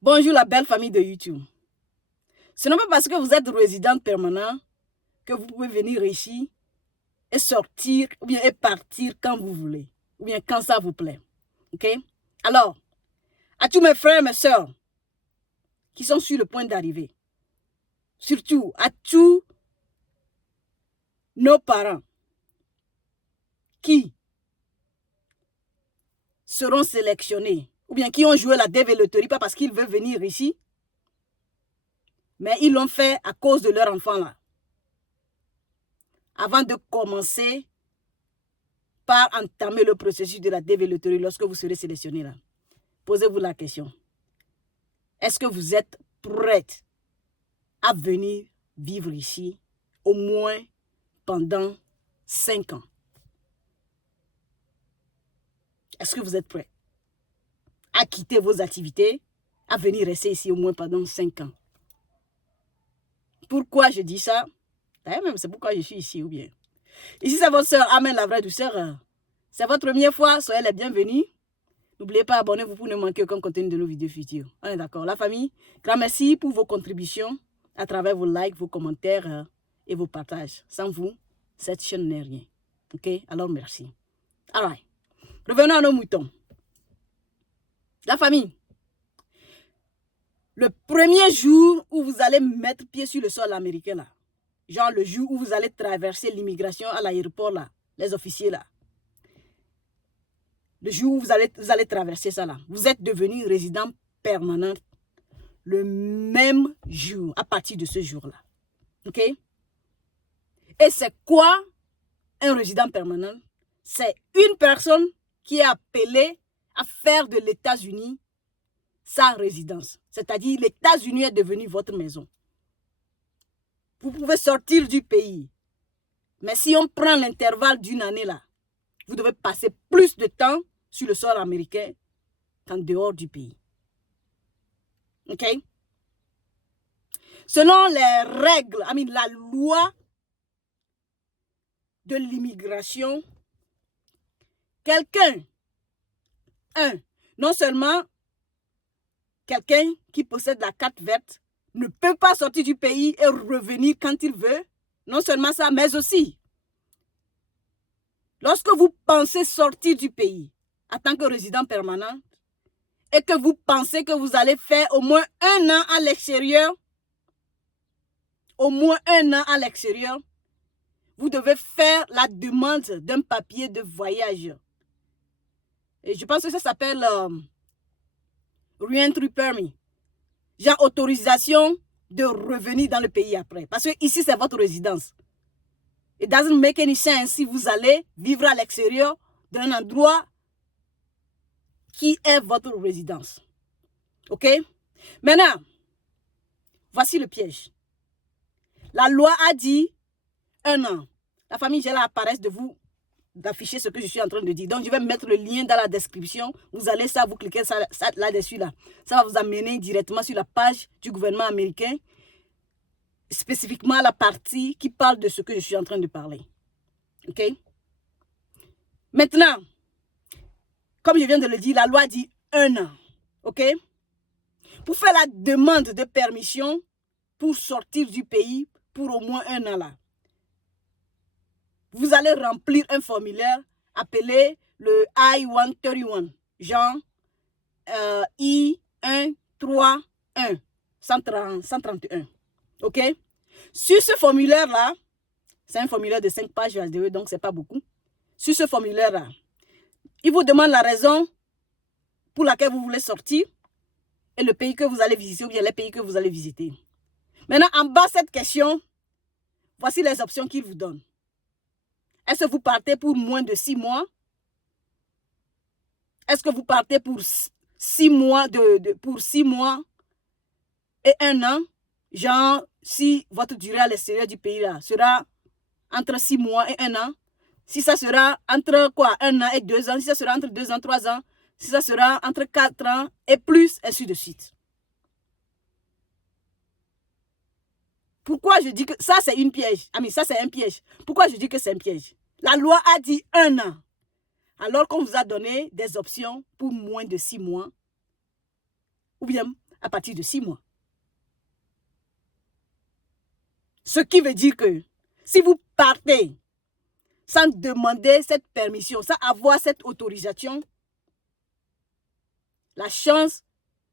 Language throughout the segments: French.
Bonjour la belle famille de YouTube. Ce n'est pas parce que vous êtes résidente permanente que vous pouvez venir ici et sortir ou bien et partir quand vous voulez ou bien quand ça vous plaît. Ok? Alors, à tous mes frères et mes sœurs qui sont sur le point d'arriver, surtout à tous nos parents qui seront sélectionnés ou bien qui ont joué la dévéloterie, pas parce qu'ils veulent venir ici, mais ils l'ont fait à cause de leur enfant là. Avant de commencer par entamer le processus de la dévéloterie lorsque vous serez sélectionné là, posez-vous la question. Est-ce que vous êtes prête à venir vivre ici au moins pendant 5 ans? Est-ce que vous êtes prêt à quitter vos activités, à venir rester ici au moins pendant 5 ans? Pourquoi je dis ça? Même c'est pourquoi je suis ici ou bien. Ici c'est votre soeur Amen, la vraie douceur. C'est votre première fois, soyez les bienvenus. N'oubliez pas d'abonner-vous pour ne manquer aucun contenu de nos vidéos futures. On est d'accord. La famille, grand merci pour vos contributions à travers vos likes, vos commentaires et vos partages. Sans vous, cette chaîne n'est rien. Ok? Alors merci. Alright. Revenons à nos moutons. La famille. Le premier jour où vous allez mettre pied sur le sol américain là, genre le jour où vous allez traverser l'immigration à l'aéroport là, les officiers là, le jour où vous allez traverser ça là, vous êtes devenu résident permanent le même jour, à partir de ce jour-là. Ok? Et c'est quoi un résident permanent? C'est une personne qui est appelée à faire de l'États-Unis sa résidence. C'est-à-dire les États-Unis est devenu votre maison. Vous pouvez sortir du pays. Mais si on prend l'intervalle d'une année là, vous devez passer plus de temps sur le sol américain qu'en dehors du pays. Ok? Selon les règles, la loi de l'immigration, quelqu'un, non seulement quelqu'un qui possède la carte verte ne peut pas sortir du pays et revenir quand il veut, non seulement ça, mais aussi, lorsque vous pensez sortir du pays en tant que résident permanent et que vous pensez que vous allez faire au moins 1 an à l'extérieur, vous devez faire la demande d'un papier de voyage. Et je pense que ça s'appelle Reentry Permit. Genre autorisation de revenir dans le pays après. Parce que ici, c'est votre résidence. It doesn't make any sense si vous allez vivre à l'extérieur d'un endroit qui est votre résidence. OK? Maintenant, voici le piège. La loi a dit 1 an. La famille, j'ai la paresse de vous d'afficher ce que je suis en train de dire. Donc, je vais mettre le lien dans la description. Vous allez ça, vous cliquez ça là-dessus. Là. Ça va vous amener directement sur la page du gouvernement américain, spécifiquement la partie qui parle de ce que je suis en train de parler. OK? Maintenant, comme je viens de le dire, la loi dit 1 an. OK? Pour faire la demande de permission pour sortir du pays pour au moins 1 an là, vous allez remplir un formulaire appelé le I-131, genre I-131, 131. OK? Sur ce formulaire-là, c'est un formulaire de 5 pages, donc ce n'est pas beaucoup. Sur ce formulaire-là, il vous demande la raison pour laquelle vous voulez sortir et le pays que vous allez visiter ou bien les pays que vous allez visiter. Maintenant, en bas de cette question, voici les options qu'il vous donne. Est-ce que vous partez pour moins de 6 mois? Est-ce que vous partez pour 6 mois, pour 6 mois et 1 an? Genre, si votre durée à l'extérieur du pays là sera entre 6 mois et 1 an, si ça sera entre quoi, 1 an et 2 ans, si ça sera entre 2 ans, 3 ans, si ça sera entre 4 ans et plus, ainsi de suite. Pourquoi je dis que ça c'est une piège? Ça c'est un piège. Pourquoi je dis que c'est un piège? La loi a dit 1 an. Alors qu'on vous a donné des options pour moins de 6 mois. Ou bien à partir de 6 mois. Ce qui veut dire que si vous partez sans demander cette permission, sans avoir cette autorisation, la chance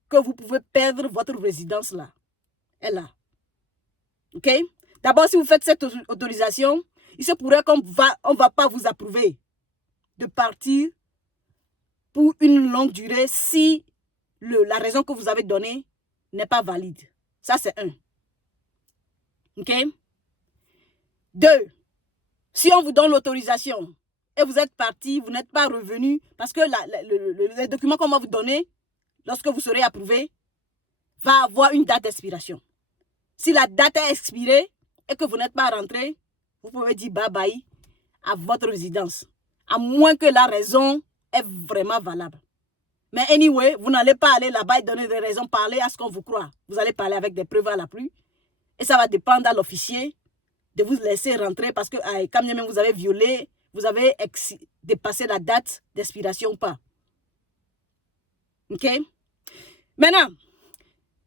que vous pouvez perdre votre résidence là est là. Ok? D'abord, si vous faites cette autorisation, il se pourrait qu'on ne va pas vous approuver de partir pour une longue durée si la raison que vous avez donnée n'est pas valide. Ça, c'est 1. Ok? 2. Si on vous donne l'autorisation et vous êtes parti, vous n'êtes pas revenu, parce que les documents qu'on va vous donner, lorsque vous serez approuvé, va avoir une date d'expiration. Si la date est expirée et que vous n'êtes pas rentré, vous pouvez dire bye-bye à votre résidence, à moins que la raison est vraiment valable. Mais anyway, vous n'allez pas aller là-bas et donner des raisons, parler à ce qu'on vous croit. Vous allez parler avec des preuves à l'appui. Et ça va dépendre à l'officier de vous laisser rentrer parce que quand même vous avez violé, vous avez dépassé la date d'expiration ou pas. Ok? Maintenant,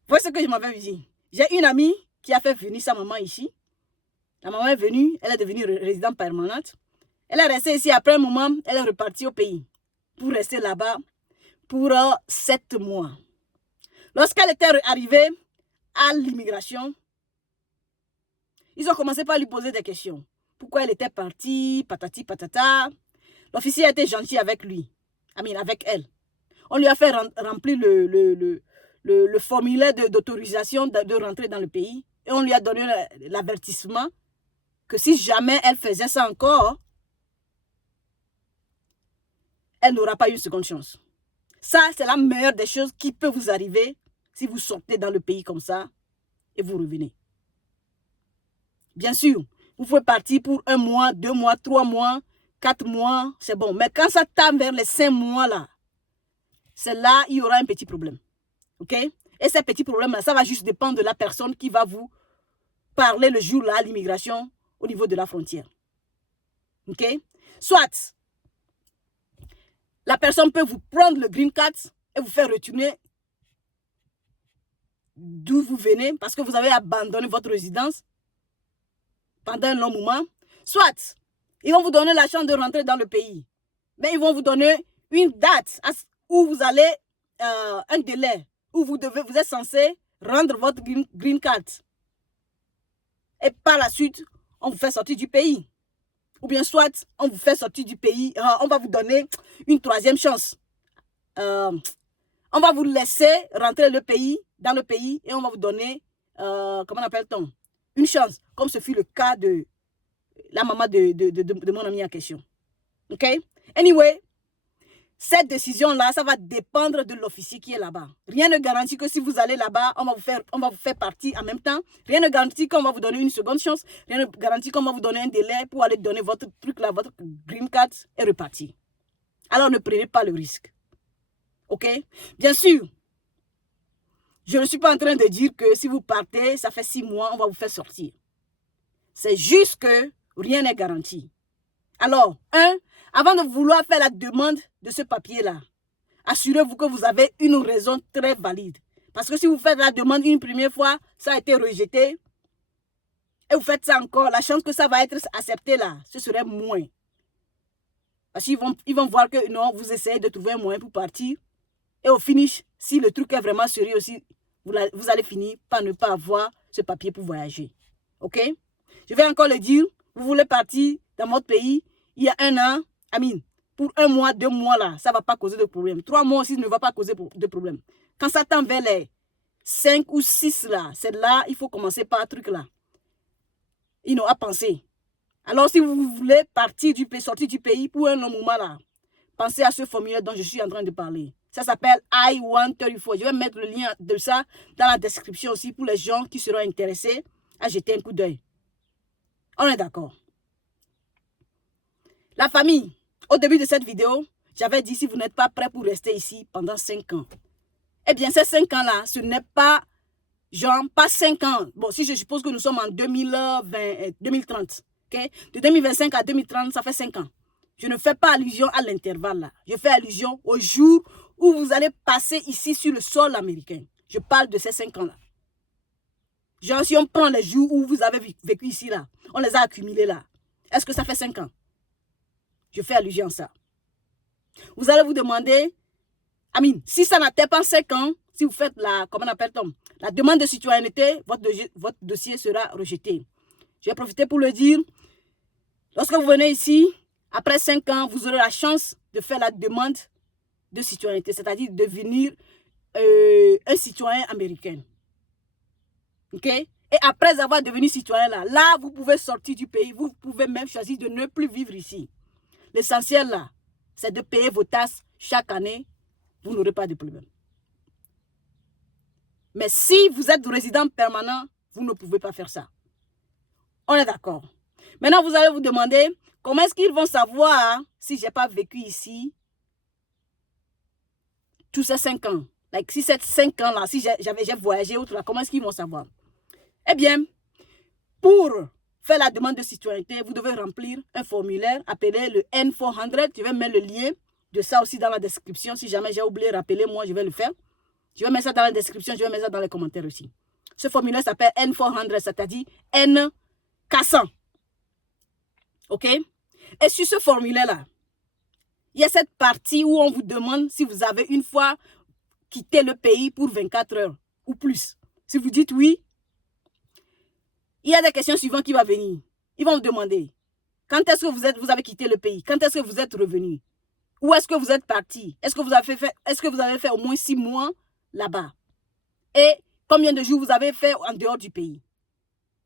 voici ce que je m'avais dit. J'ai une amie qui a fait venir sa maman ici. La maman est venue, elle est devenue résidente permanente. Elle est restée ici. Après un moment, elle est repartie au pays pour rester là-bas pour 7 mois. Lorsqu'elle était arrivée à l'immigration, ils ont commencé par lui poser des questions. Pourquoi elle était partie, patati patata. L'officier a été gentil avec lui, avec elle. On lui a fait remplir le formulaire d'autorisation de rentrer dans le pays et on lui a donné l'avertissement que si jamais elle faisait ça encore, elle n'aura pas une seconde chance. Ça, c'est la meilleure des choses qui peut vous arriver si vous sortez dans le pays comme ça et vous revenez. Bien sûr, vous pouvez partir pour 1 mois, 2 mois, 3 mois, 4 mois, c'est bon. Mais quand ça tend vers les 5 mois là, c'est là il y aura un petit problème. Ok? Et ces petits problèmes-là, ça va juste dépendre de la personne qui va vous parler le jour-là à l'immigration au niveau de la frontière. Ok? Soit, la personne peut vous prendre le green card et vous faire retourner d'où vous venez parce que vous avez abandonné votre résidence pendant un long moment. Soit, ils vont vous donner la chance de rentrer dans le pays. Mais ils vont vous donner une date où vous allez, un délai, où vous êtes censé rendre votre green card. Et par la suite, on vous fait sortir du pays. Ou bien soit, on vous fait sortir du pays, on va vous donner une 3e chance. On va vous laisser rentrer dans le pays et on va vous donner, comment appelle-t-on, une chance, comme ce fut le cas de la maman de mon ami en question. Ok? Anyway, cette décision-là, ça va dépendre de l'officier qui est là-bas. Rien ne garantit que si vous allez là-bas, on va vous faire partir en même temps. Rien ne garantit qu'on va vous donner une seconde chance. Rien ne garantit qu'on va vous donner un délai pour aller donner votre truc là, votre green card et repartir. Alors ne prenez pas le risque. Ok? Bien sûr, je ne suis pas en train de dire que si vous partez, ça fait 6 mois, on va vous faire sortir. C'est juste que rien n'est garanti. Alors, avant de vouloir faire la demande de ce papier-là, assurez-vous que vous avez une raison très valide. Parce que si vous faites la demande une première fois, ça a été rejeté, et vous faites ça encore, la chance que ça va être accepté là, ce serait moins. Parce qu'ils vont voir que non, vous essayez de trouver un moyen pour partir, et au finish, si le truc est vraiment sérieux aussi, vous allez finir par ne pas avoir ce papier pour voyager. Ok? Je vais encore le dire, vous voulez partir dans votre pays, il y a 1 an, pour 1 mois, 2 mois là, ça ne va pas causer de problème. 3 mois aussi ne va pas causer de problème. Quand ça tend vers les 5 ou 6 là, c'est là, il faut commencer par un truc là. Ils n'ont à penser. Alors si vous voulez partir du pays, sortir du pays pour un long moment là, pensez à ce formulaire dont je suis en train de parler. Ça s'appelle I-134. Je vais mettre le lien de ça dans la description aussi pour les gens qui seront intéressés à jeter un coup d'œil. On est d'accord. La famille, au début de cette vidéo, j'avais dit si vous n'êtes pas prêt pour rester ici pendant 5 ans. Eh bien, ces 5 ans-là, ce n'est pas, pas 5 ans. Bon, si je suppose que nous sommes en 2030, okay? De 2025 à 2030, ça fait 5 ans. Je ne fais pas allusion à l'intervalle là. Je fais allusion au jour où vous allez passer ici sur le sol américain. Je parle de ces 5 ans-là. Genre, si on prend les jours où vous avez vécu ici, là, on les a accumulés là. Est-ce que ça fait 5 ans? Je fais allusion à ça. Vous allez vous demander, Amine, si ça n'atteint pas 5 ans, si vous faites la, comment on appelle-t-on, la demande de citoyenneté, votre dossier sera rejeté. Je vais profiter pour le dire. Lorsque vous venez ici, après 5 ans, vous aurez la chance de faire la demande de citoyenneté, c'est-à-dire de devenir un citoyen américain. OK? Et après avoir devenu citoyen là, vous pouvez sortir du pays, vous pouvez même choisir de ne plus vivre ici. L'essentiel là, c'est de payer vos taxes chaque année, vous n'aurez pas de problème. Mais si vous êtes résident permanent, vous ne pouvez pas faire ça. On est d'accord. Maintenant, vous allez vous demander, comment est-ce qu'ils vont savoir si je n'ai pas vécu ici tous ces 5 ans? Like, si ces 5 ans-là, si j'ai voyagé autre là, comment est-ce qu'ils vont savoir? Eh bien, pour faire la demande de citoyenneté, vous devez remplir un formulaire appelé le N400. Je vais mettre le lien de ça aussi dans la description. Si jamais j'ai oublié, rappelez-moi, je vais le faire. Je vais mettre ça dans la description, je vais mettre ça dans les commentaires aussi. Ce formulaire s'appelle N400, c'est-à-dire N400. OK? Et sur ce formulaire-là, il y a cette partie où on vous demande si vous avez une fois quitté le pays pour 24 heures ou plus. Si vous dites oui, il y a des questions suivantes qui vont venir. Ils vont vous demander, quand est-ce que vous avez quitté le pays? Quand est-ce que vous êtes revenu? Où est-ce que vous êtes parti? Est-ce que vous avez fait au moins 6 mois là-bas? Et combien de jours vous avez fait en dehors du pays?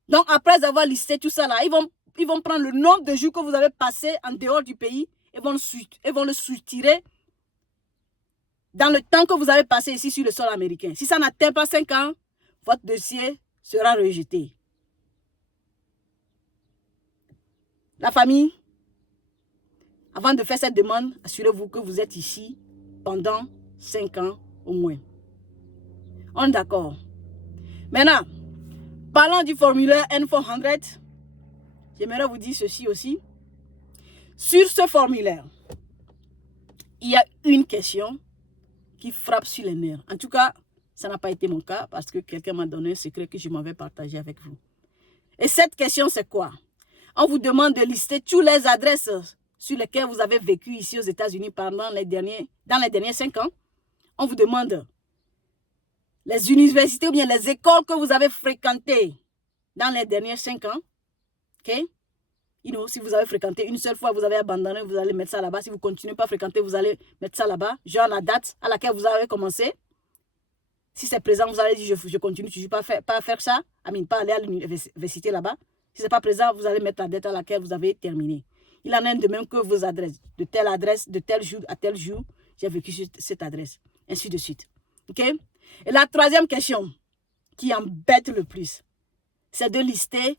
Donc, après avoir listé tout ça là, ils vont prendre le nombre de jours que vous avez passé en dehors du pays et vont le soutirer dans le temps que vous avez passé ici sur le sol américain. Si ça n'atteint pas 5 ans, votre dossier sera rejeté. La famille, avant de faire cette demande, assurez-vous que vous êtes ici pendant 5 ans au moins. On est d'accord. Maintenant, parlant du formulaire N400, j'aimerais vous dire ceci aussi. Sur ce formulaire, il y a une question qui frappe sur les nerfs. En tout cas, ça n'a pas été mon cas parce que quelqu'un m'a donné un secret que je m'avais partagé avec vous. Et cette question, c'est quoi? On vous demande de lister toutes les adresses sur lesquelles vous avez vécu ici aux États-Unis dans les derniers 5 ans. On vous demande les universités ou bien les écoles que vous avez fréquentées dans les derniers 5 ans. OK? Si vous avez fréquenté une seule fois, vous avez abandonné, vous allez mettre ça là-bas. Si vous ne continuez pas à fréquenter, vous allez mettre ça là-bas. Genre la date à laquelle vous avez commencé. Si c'est présent, vous allez dire je continue toujours pas à faire ça. Pas aller à l'université là-bas. Si ce n'est pas présent, vous allez mettre la date à laquelle vous avez terminé. Il en est de même que vos adresses. De telle adresse, de tel jour à tel jour, j'ai vécu sur cette adresse. Ainsi de suite. OK? Et la troisième question qui embête le plus, c'est de lister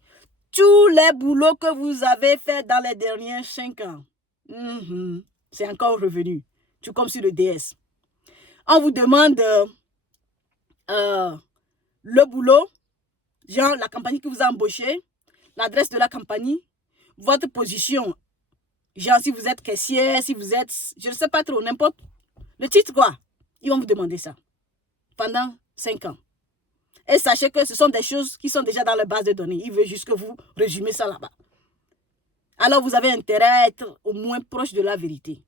tous les boulots que vous avez fait dans les derniers 5 ans. C'est encore revenu. Tout comme sur le DS. On vous demande le boulot, genre la compagnie qui vous a embauché, l'adresse de la compagnie, votre position, genre si vous êtes caissière, si vous êtes, je ne sais pas trop, n'importe, le titre quoi, ils vont vous demander ça pendant 5 ans. Et sachez que ce sont des choses qui sont déjà dans la base de données. Il veut juste que vous résumez ça là-bas. Alors vous avez intérêt à être au moins proche de la vérité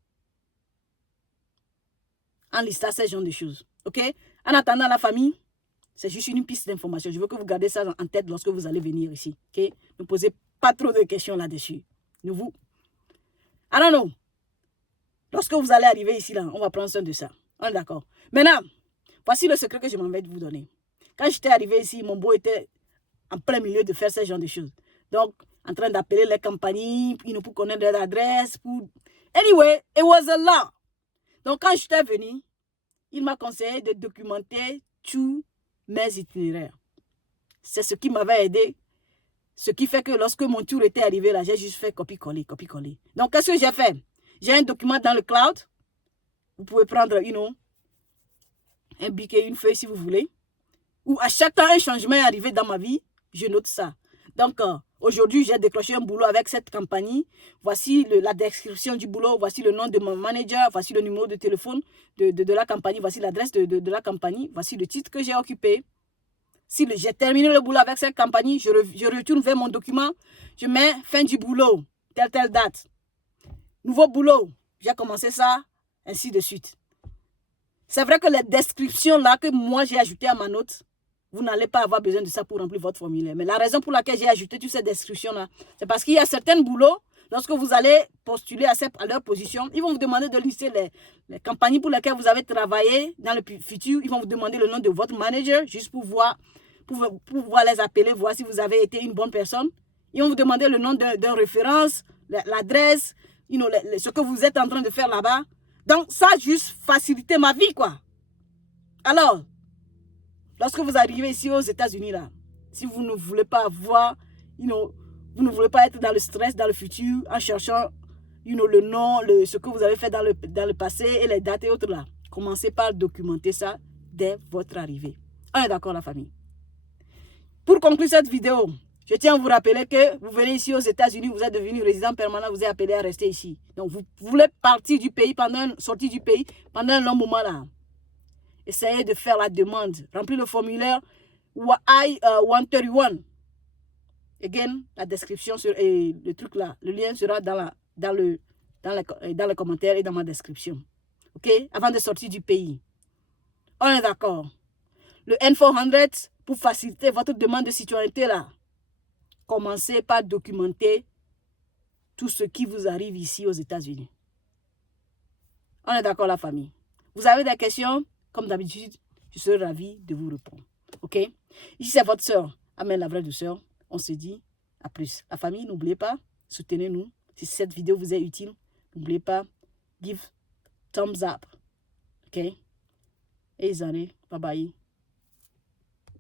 en listant ce genre de choses. OK? En attendant, la famille, c'est juste une piste d'information. Je veux que vous gardez ça en tête lorsque vous allez venir ici. OK? Ne posez pas trop de questions là-dessus. I don't know. Lorsque vous allez arriver ici, là, on va prendre soin de ça. On est d'accord. Maintenant, voici le secret que je m'en vais vous donner. Quand j'étais arrivé ici, mon beau était en plein milieu de faire ce genre de choses. Donc, en train d'appeler les compagnies pour connaître leur adresse. Anyway, it was a lot. Donc, quand j'étais venu, il m'a conseillé de documenter tous mes itinéraires. C'est ce qui m'avait aidé. Ce qui fait que lorsque mon tour était arrivé là, j'ai juste fait copier-coller, copier-coller. Donc, qu'est-ce que j'ai fait? J'ai un document dans le cloud. Vous pouvez prendre, un biquet, une feuille si vous voulez. Ou à chaque temps un changement est arrivé dans ma vie, je note ça. Donc, Aujourd'hui, j'ai décroché un boulot avec cette compagnie. Voici la description du boulot. Voici le nom de mon manager. Voici le numéro de téléphone de la compagnie. Voici l'adresse de la compagnie. Voici le titre que j'ai occupé. Si j'ai terminé le boulot avec cette compagnie, je retourne vers mon document. Je mets fin du boulot. Telle date. Nouveau boulot. J'ai commencé ça. Ainsi de suite. C'est vrai que les descriptions là que moi j'ai ajoutées à ma note, vous n'allez pas avoir besoin de ça pour remplir votre formulaire. Mais la raison pour laquelle j'ai ajouté toutes ces descriptions-là, c'est parce qu'il y a certains boulots, lorsque vous allez postuler à leur position, ils vont vous demander de lister les compagnies pour lesquelles vous avez travaillé dans le futur. Ils vont vous demander le nom de votre manager, juste pour pouvoir les appeler, voir si vous avez été une bonne personne. Ils vont vous demander le nom d'un référence, l'adresse, ce que vous êtes en train de faire là-bas. Donc, ça a juste facilité ma vie, quoi. Alors, lorsque vous arrivez ici aux États-Unis, là, si vous ne voulez pas avoir, vous ne voulez pas être dans le stress dans le futur en cherchant le nom, ce que vous avez fait dans le passé et les dates et autres là, commencez par documenter ça dès votre arrivée. On est d'accord, la famille? Pour conclure cette vidéo, je tiens à vous rappeler que vous venez ici aux États-Unis, vous êtes devenu résident permanent, vous êtes appelé à rester ici. Donc, vous voulez partir du pays sortir du pays pendant un long moment là. Essayez de faire la demande. Remplir le formulaire I-131. Again, la description et le truc là, le lien sera dans les commentaires et dans ma description. OK? Avant de sortir du pays. On est d'accord. Le N400, pour faciliter votre demande de citoyenneté là, commencez par documenter tout ce qui vous arrive ici aux États-Unis. On est d'accord, la famille? Vous avez des questions? Comme d'habitude, je serai ravi de vous répondre. OK? Ici, c'est votre soeur, Amel, la vraie douceur. On se dit à plus. La famille, n'oubliez pas, soutenez-nous. Si cette vidéo vous est utile, n'oubliez pas, give thumbs up. OK? Et les années, bye bye.